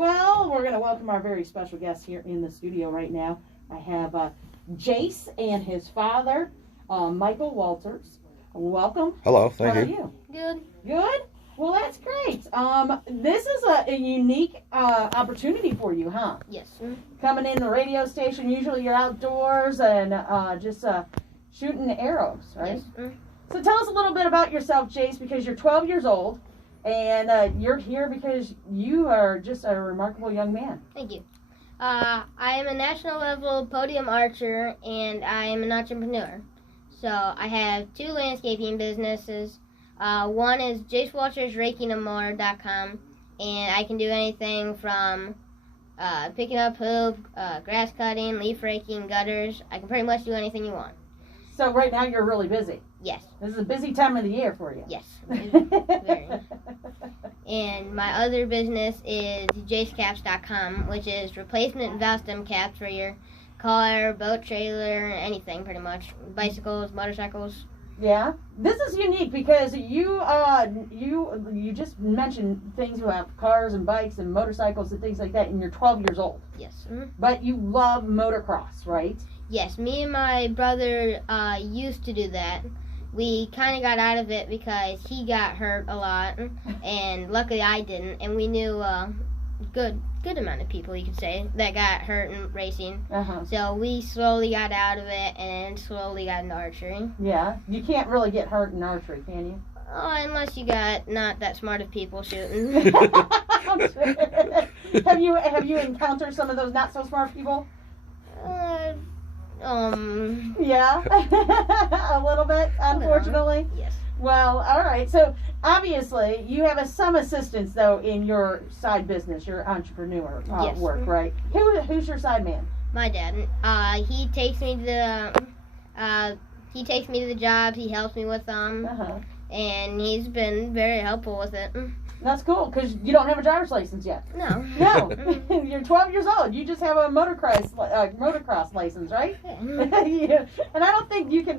Well, we're going to welcome our very special guest here in the studio right now. I have Jace and his father, Michael Walters. Welcome. Hello, thank you. you. How are you? Good. Good? Well, that's great. This is a unique opportunity for you, huh? Yes. Coming in the radio station, usually you're outdoors and just shooting arrows, right? Yes. So tell us a little bit about yourself, Jace, because you're 12 years old, and you're here because you are just a remarkable young man. Thank you. I am a national level podium archer, and I am an entrepreneur. So I have 2 landscaping businesses. One is JaceWaltersRakingandMower.com, and I can do anything from picking up poop, grass cutting, leaf raking, gutters. I can pretty much do anything you want. So right now you're really busy. Yes. This is a busy time of the year for you. Yes. Very. And my other business is JaceCaps.com, which is replacement valve stem caps for your car, boat, trailer, anything pretty much. Bicycles, motorcycles. Yeah, this is unique because you just mentioned things about cars and bikes and motorcycles and things like that, and you're 12 years old. Yes. But you love motocross, right? Yes, me and my brother used to do that. We kind of got out of it because he got hurt a lot, and luckily I didn't. And we knew a good amount of people, you could say, that got hurt in racing. Uh-huh. So we slowly got out of it and slowly got into archery. Yeah, you can't really get hurt in archery, can you? Unless you got not that smart of people shooting. Have you encountered some of those not so smart people? Yeah, a little bit, unfortunately. Yes. Well, all right. So obviously, you have some assistance though in your side business, your entrepreneur Yes. work, right? Who's your side man? My dad. He takes me to the jobs. He helps me with them, and he's been very helpful with it. That's cool because you don't have a driver's license yet. No. No, you're 12 years old. You just have a motocross license, right? Yeah. Yeah. And I don't think you can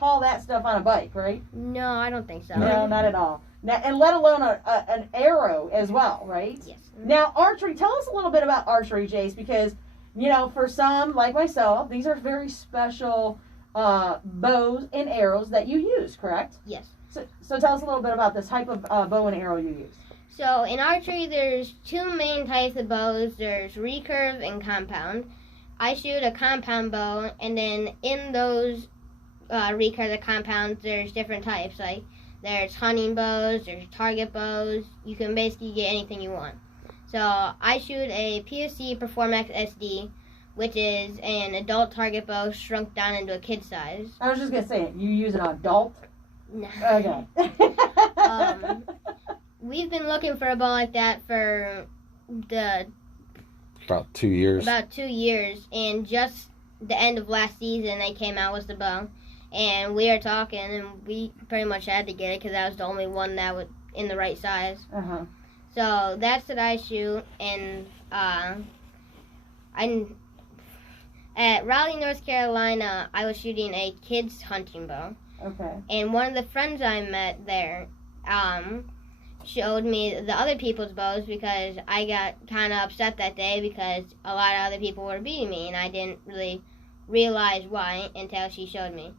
haul that stuff on a bike, right? No, I don't think so. No, not at all. Now, and let alone an arrow as well, right? Yes. Now, archery. Tell us a little bit about archery, Jace, because for some like myself, these are very special bows and arrows that you use, correct? Yes. So tell us a little bit about this type of bow and arrow you use. So in archery, there's 2 main types of bows. There's recurve and compound. I shoot a compound bow, and then in those recurve and compounds, there's different types. Like there's hunting bows, there's target bows. You can basically get anything you want. So I shoot a PSC Performax SD, which is an adult target bow shrunk down into a kid size. I was just gonna say, you use an adult. No. Okay. We've been looking for a bow like that for About 2 years. About 2 years, and just the end of last season they came out with the bow, and we were talking, and we pretty much had to get it because that was the only one that was in the right size. So that's what I shoot, and at Raleigh, North Carolina, I was shooting a kid's hunting bow. Okay. And one of the friends I met there showed me the other people's bows because I got kind of upset that day because a lot of other people were beating me, and I didn't really realize why until she showed me.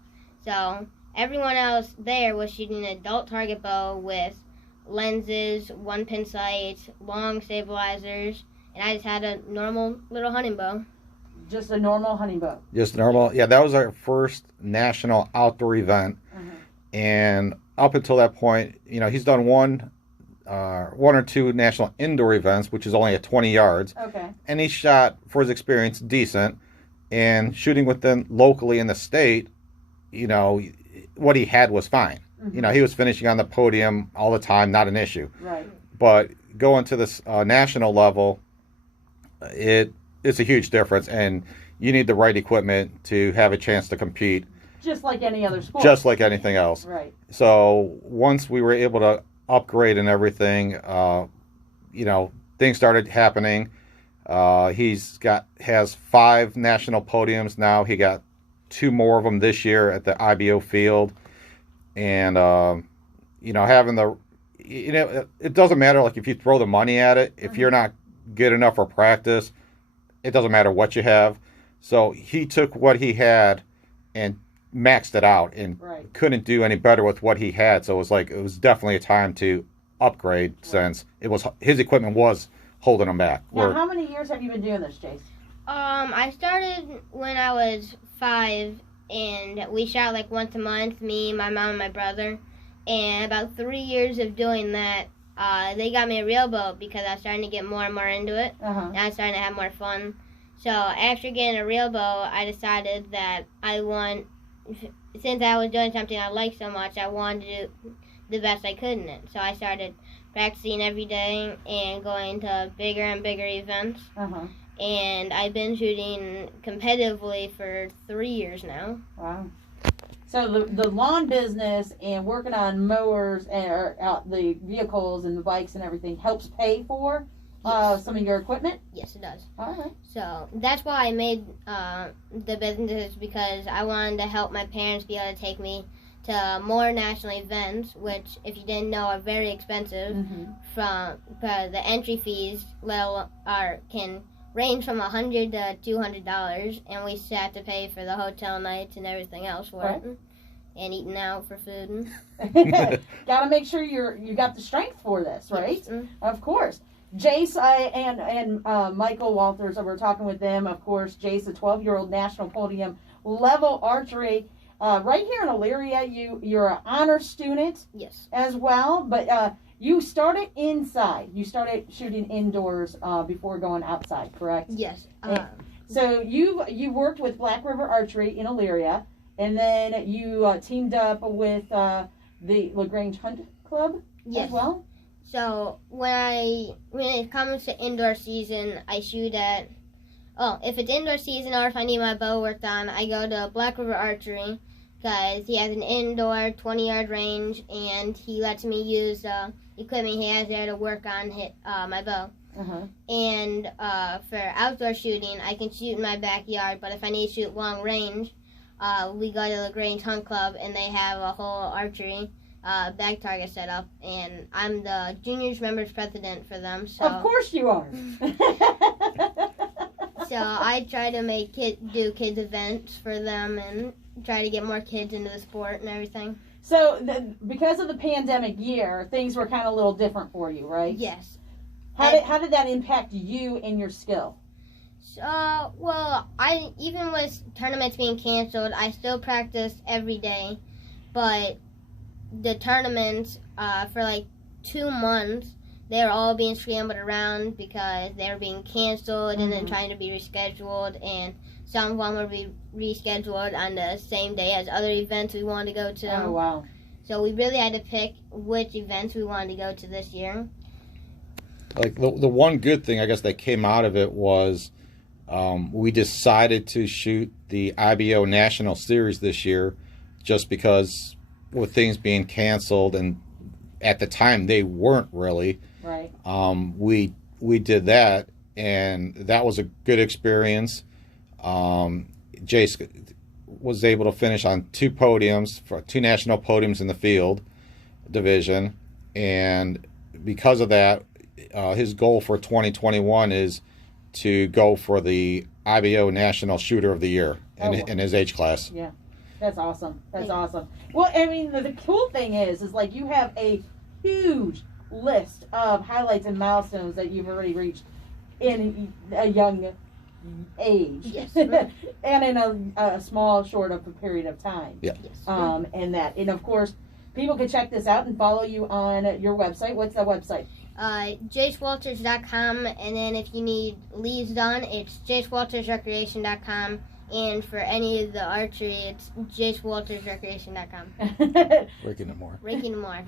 So everyone else there was shooting an adult target bow with lenses, 1-pin sights, long stabilizers, and I just had a normal little hunting bow. Just a normal hunting bow. Just normal. Yeah, that was our first national outdoor event. And up until that point, he's done one or two national indoor events, which is only at 20 yards. Okay. And he shot, for his experience, decent. And shooting within locally in the state, what he had was fine. He was finishing on the podium all the time, not an issue. Right. But going to this national level, it's a huge difference, and you need the right equipment to have a chance to compete. Just like any other sport. Just like anything else. Right. So once we were able to upgrade and everything, things started happening. Has 5 national podiums now. He got 2 more of them this year at the IBO field, and having it doesn't matter if you throw the money at it if you're not good enough for practice, it doesn't matter what you have. So he took what he had and maxed it out and couldn't do any better with what he had. So it was definitely a time to upgrade since his equipment was holding him back. Now, how many years have you been doing this, Jace? I started when I was 5, and we shot like once a month, me, my mom, and my brother. And about 3 years of doing that, they got me a real boat because I was starting to get more and more into it. And I was starting to have more fun. So after getting a real boat, I decided that since I was doing something I liked so much, I wanted to do the best I could in it. So I started practicing every day and going to bigger and bigger events. And I've been shooting competitively for 3 years now. Wow. So the lawn business and working on mowers and the vehicles and the bikes and everything helps pay for some of your equipment? Yes, it does. All right. So that's why I made the business, because I wanted to help my parents be able to take me to more national events, which, if you didn't know, are very expensive. From the entry fees can range from $100 to $200, and we still have to pay for the hotel nights and everything else for it, and eating out for food. Got to make sure you got the strength for this, right? Yes. Of course. Jace and Michael Walters, we're talking with them. Of course, Jace, a 12-year-old national podium level archery. Right here in Elyria, you're an honor student. Yes. As well, but you started inside. You started shooting indoors before going outside, correct? Yes. So you worked with Black River Archery in Elyria, and then you teamed up with the LaGrange Hunt Club as well? So when it comes to indoor season, I shoot at, if it's indoor season or if I need my bow worked on, I go to Black River Archery, because he has an indoor 20-yard range, and he lets me use equipment he has there to work on my bow. And for outdoor shooting, I can shoot in my backyard, but if I need to shoot long range, we go to LaGrange Hunt Club, and they have a whole archery bag target set up, and I'm the juniors members president for them. So of course you are. So I try to do kids events for them and try to get more kids into the sport and everything. So because of the pandemic year, things were kind of a little different for you, right? Yes. How did that impact you and your skill? Well, even with tournaments being canceled, I still practice every day, but the tournaments for like 2 months, they were all being scrambled around because they were being canceled and then trying to be rescheduled, and some of them would be rescheduled on the same day as other events we wanted to go to. Oh, wow. So we really had to pick which events we wanted to go to this year. Like the one good thing, I guess, that came out of it was we decided to shoot the IBO National Series this year just because with things being canceled, and at the time they weren't really. Right. We did that, and that was a good experience. Jace was able to finish on 2 podiums, for 2 national podiums in the field division, and because of that, his goal for 2021 is to go for the IBO National Shooter of the Year in his age class. Yeah, that's awesome. That's awesome. Well, I mean, the cool thing is like you have a huge list of highlights and milestones that you've already reached in a young age. Yes. And in a small, short of a period of time. Yeah. Yes. And of course, people can check this out and follow you on your website. What's the website? JaceWalters.com, and then if you need leads done, it's JaceWaltersRecreation.com, and for any of the archery, it's JaceWaltersRecreation.com. Raking it more. Raking more.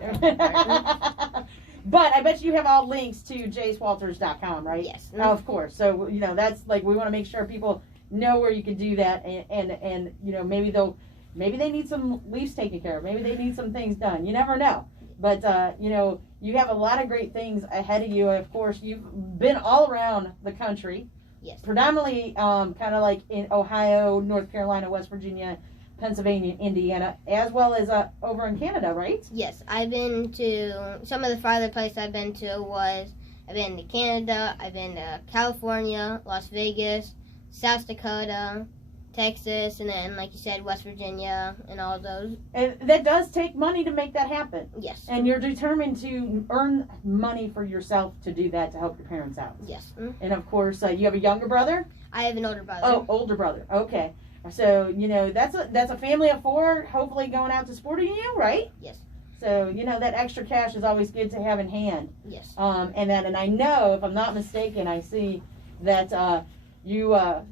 But I bet you have all links to JaceWalters.com, right? Yes. Of course. So, that's like, we want to make sure people know where you can do that, and maybe they need some leaves taken care of. Maybe they need some things done. You never know. But, you have a lot of great things ahead of you. Of course, you've been all around the country. Yes. Predominantly kind of like in Ohio, North Carolina, West Virginia, Pennsylvania, Indiana, as well as over in Canada, right? Yes. I've been to, some of the farther places I've been to was I've been to Canada. I've been to California, Las Vegas, South Dakota, Texas, and then, like you said, West Virginia, and all those. And that does take money to make that happen. Yes. And you're determined to earn money for yourself to do that, to help your parents out. Yes. And of course, you have a younger brother? I have an older brother. Oh, older brother. Okay. So, that's a family of 4, hopefully going out to sporting you, right? Yes. So, that extra cash is always good to have in hand. Yes. And I know, if I'm not mistaken, I see that you have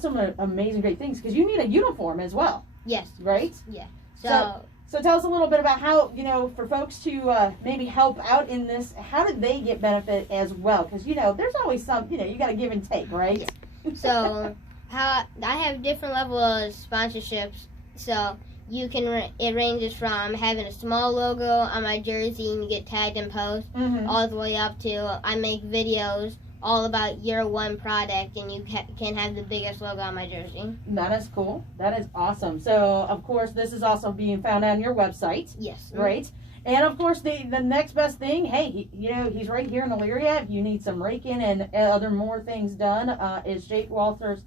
some amazing, great things, because you need a uniform as well. Yes. Right? Yeah. So tell us a little bit about how, for folks to maybe help out in this, how did they get benefit as well? Because, there's always some, you got to give and take, right? Yeah. So, I have different level of sponsorships. So, it ranges from having a small logo on my jersey and you get tagged in posts, all the way up to I make videos all about your one product, and you can have the biggest logo on my jersey. That is cool. That is awesome. So, of course, this is also being found on your website. Yes. Right? And, of course, the next best thing, hey, he's right here in Elyria. If you need some raking and other more things done, is Jace Walters,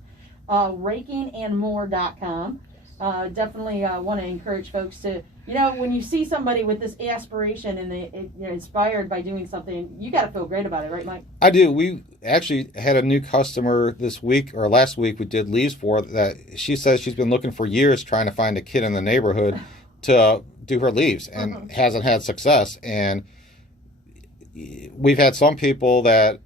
rakingandmore.com. Definitely want to encourage folks to, when you see somebody with this aspiration and they're inspired by doing something, you got to feel great about it, right, Mike? I do. We actually had a new customer this week, or last week we did leaves for, that she says she's been looking for years trying to find a kid in the neighborhood to do her leaves and hasn't had success. And we've had some people that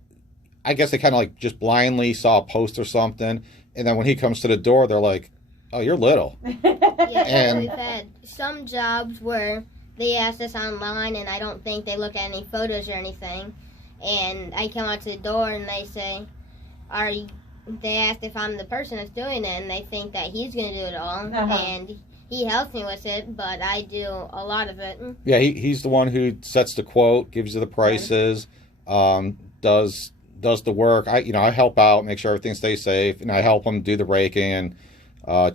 I guess they kind of like just blindly saw a post or something, and then when he comes to the door, they're like, "Oh, you're little." Yeah, and we've had some jobs where they asked us online, and I don't think they look at any photos or anything. And I come out to the door, and they say, they asked if I'm the person that's doing it, and they think that he's going to do it all. And he helps me with it, but I do a lot of it. Yeah, he's the one who sets the quote, gives you the prices, does the work. I help out, make sure everything stays safe, and I help him do the raking and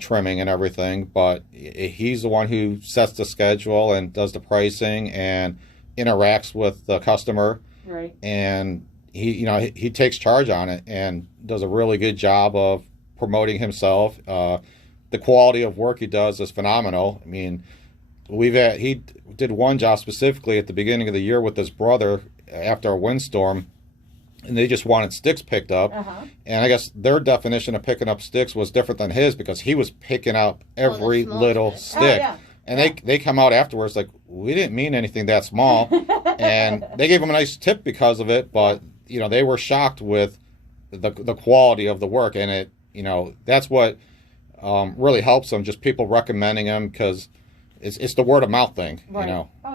trimming and everything. But he's the one who sets the schedule and does the pricing and interacts with the customer. Right. And he takes charge on it and does a really good job of promoting himself. The quality of work he does is phenomenal. I mean, he did one job specifically at the beginning of the year with his brother after a windstorm, and they just wanted sticks picked up. And I guess their definition of picking up sticks was different than his, because he was picking up every little stick. And they come out afterwards like, "We didn't mean anything that small." And they gave him a nice tip because of it, but they were shocked with the quality of the work. And it that's what really helps them, just people recommending him, because it's the word of mouth thing. Right. Oh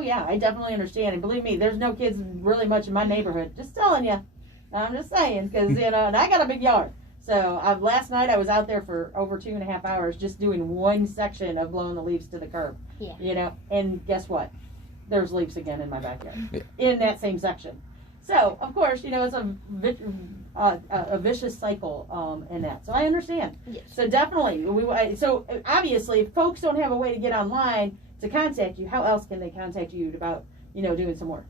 yeah, I definitely understand. And believe me, there's no kids really much in my neighborhood. Just telling you. I'm just saying, because and I got a big yard. So last night I was out there for over 2.5 hours just doing one section of blowing the leaves to the curb. Yeah. And guess what? There's leaves again in my backyard in that same section. So of course, it's a vicious cycle in that. So I understand. Yes. So definitely, so obviously, if folks don't have a way to get online to contact you, how else can they contact you about doing some work?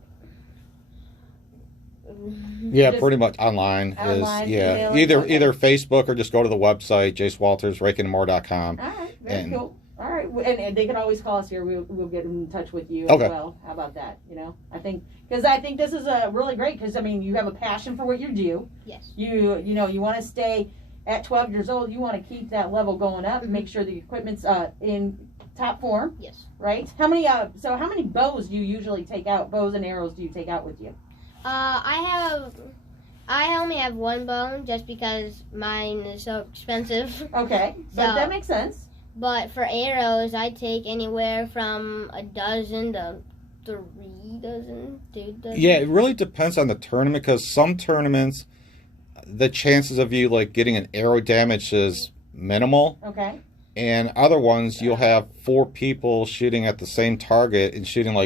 Yeah, pretty much online email, either Facebook, or just go to the website, JaceWaltersRakingandMore.com. All right, very cool. All right, and they can always call us here. We'll get in touch with you as well. How about that? I think this is really great, because you have a passion for what you do. Yes. You want to stay at 12 years old. You want to keep that level going up and make sure the equipment's in top form. Yes. Right. How many bows do you usually take out? Bows and arrows do you take out with you? I only have one bow, just because mine is so expensive. Okay, but that makes sense. But for arrows, I take anywhere from a dozen to 3 dozen, 2 dozen. Yeah, it really depends on the tournament, because some tournaments, the chances of you getting an arrow damage is minimal. Okay. And other ones, you'll have 4 people shooting at the same target and shooting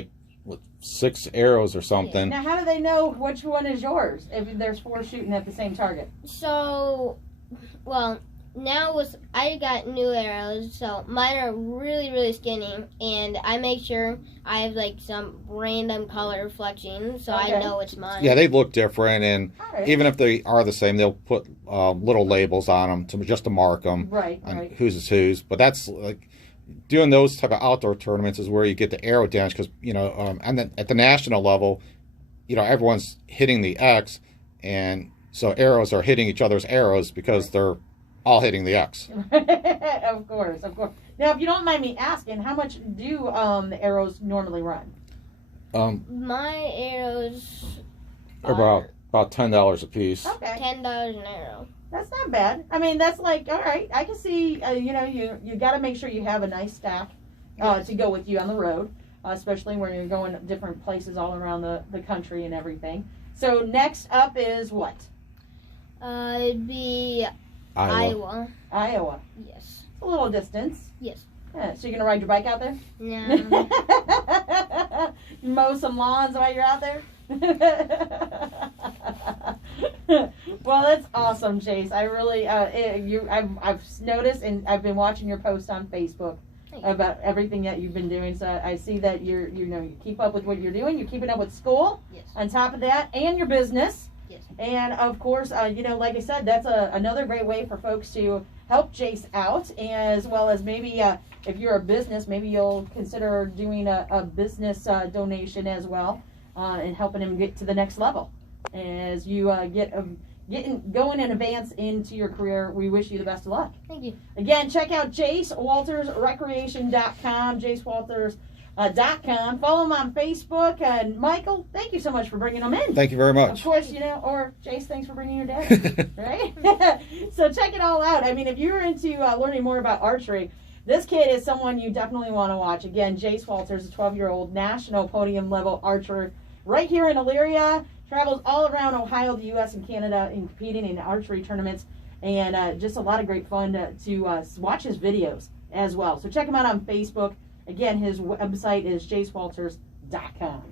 6 arrows or something. Now, how do they know which one is yours if there's 4 shooting at the same target? So, now I got new arrows, so mine are really, really skinny, and I make sure I have like some random color reflection, so I know it's mine. Yeah, they look different, and right. even if they are the same, they'll put little labels on them just to mark them. Right. Whose is whose. But that's like doing those type of outdoor tournaments is where you get the arrow damage because and then at the national level, everyone's hitting the X, and so arrows are hitting each other's arrows because they're all hitting the X. Of course. Now, if you don't mind me asking, how much do the arrows normally run? My arrows are about $10 a piece. Okay. $10 an arrow. That's not bad. I mean, that's like, all right, I can see, you got to make sure you have a nice stack to go with you on the road, especially when you're going to different places all around the country and everything. So next up is what? It'd be Iowa. Yes. It's a little distance. Yes. Yeah, so you're going to ride your bike out there? No. Mow some lawns while you're out there? Well, that's awesome, Jace. I really, I've noticed, and I've been watching your post on Facebook about everything that you've been doing. So I see that you keep up with what you're doing. You're keeping up with school. Yes. On top of that, and your business. Yes. And of course, like I said, that's another great way for folks to help Jace out, as well as maybe if you're a business, maybe you'll consider doing a business donation as well, and helping him get to the next level. As you going in advance into your career, we wish you the best of luck. Thank you. Again, check out JaceWaltersRecreation.com, JaceWalters.com. Follow him on Facebook. And Michael, thank you so much for bringing him in. Thank you very much. Of course, or Jace, thanks for bringing your dad. Right? So check it all out. I mean, if you're into learning more about archery, this kid is someone you definitely want to watch. Again, Jace Walters, a 12-year-old national podium level archer right here in Elyria. Travels all around Ohio, the U.S., and Canada in competing in archery tournaments. And just a lot of great fun to watch his videos as well. So check him out on Facebook. Again, his website is jacewalters.com.